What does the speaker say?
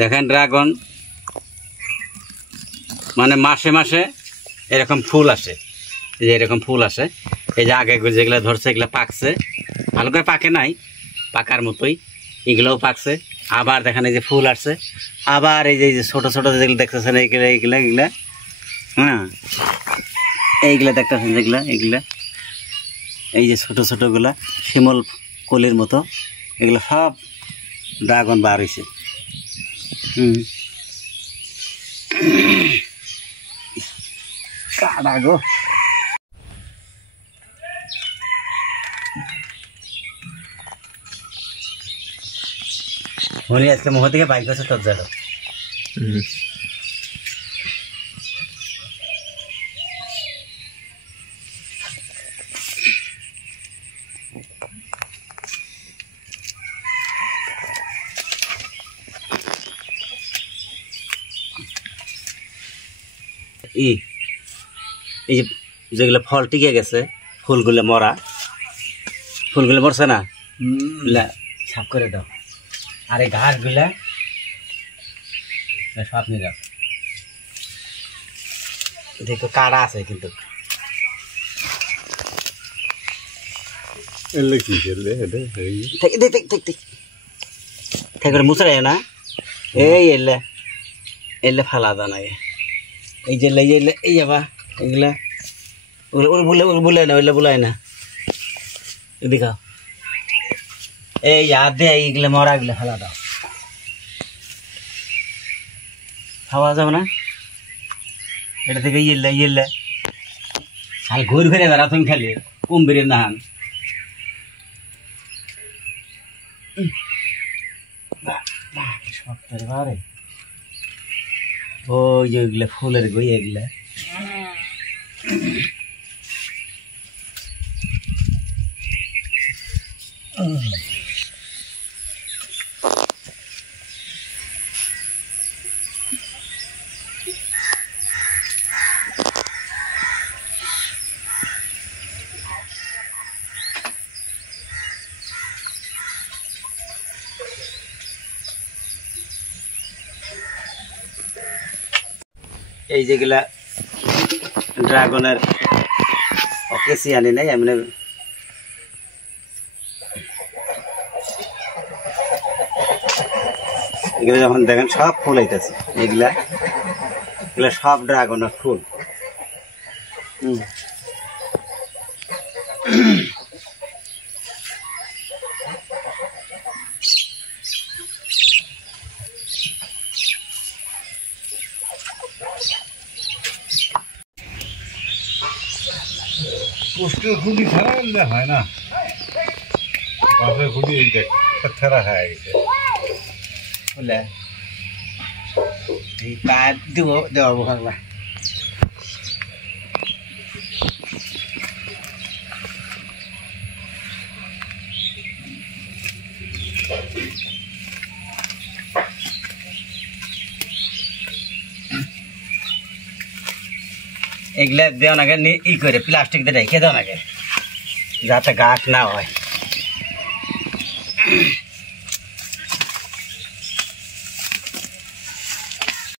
দেখেন ড্রাগন মানে মাসে মাসে এরকম ফুল আসে, এই যে এরকম ফুল আসে। এই যে আগে যেগুলো ধরছে এগুলো পাকছে, ভালো করে পাকে নাই, পাকার মতোই এগুলোও পাকছে। আবার দেখেন এই যে ফুল আসছে, আবার এই যে ছোটো ছোটো যেগুলো দেখতেছেন এইগুলো এইগুলা এইগুলা হ্যাঁ এইগুলা দেখতেছেন যেগুলা এইগুলা এই যে ছোটো ছোটোগুলা শিমল কলির মতো, এগুলো সব ড্রাগন বার হয়েছে। কাটা গো, মনে আজকে মুখ থেকে বাইক আছে তোর যাবো। এই যে যেগুলো ফল টিকে গেছে, ফুলগুলো মরা, ফুলগুলো মরছে না, সাফ করে দাও। আর এই ঘাসগুলা সব নিয়ে যাও। দেখো কাড়া আছে কিন্তু মুছড়ে না, এই এলে এলে ফালা দা না, এই যে এই যাবা এগুলা বলে না, ওইলে বলাই না, দেখা এই দে এইগুলা মরা গুলা ফালা দাও, খাওয়া যাবে না। এটা থেকে ইয়েলে খালি ঘুরে ফিরে বেড়া তুমি খালি কুম্ভীরে নাহান। ওই যে ওইগুলা ফুলের গই এগুলা এই যেগুলা ড্রাগনের কেসি আনি নাই এমনি, এগুলো যখন দেখেন সব ফুল হইতেছে, এগুলা সব ড্রাগনের ফুল। পোস্টের খুঁটি ছাড়া গেলে হয় না, বাসের খুঁটি এই দেখ ছাড়া হয়ে গেছে বলে এই কাঠ দিব দেওয়ার ভাগলা। এগুলা দেওয়া নাকি ই করে প্লাস্টিক দিয়ে রেখে দেওয়া নাকি যাতে গাছ না হয়।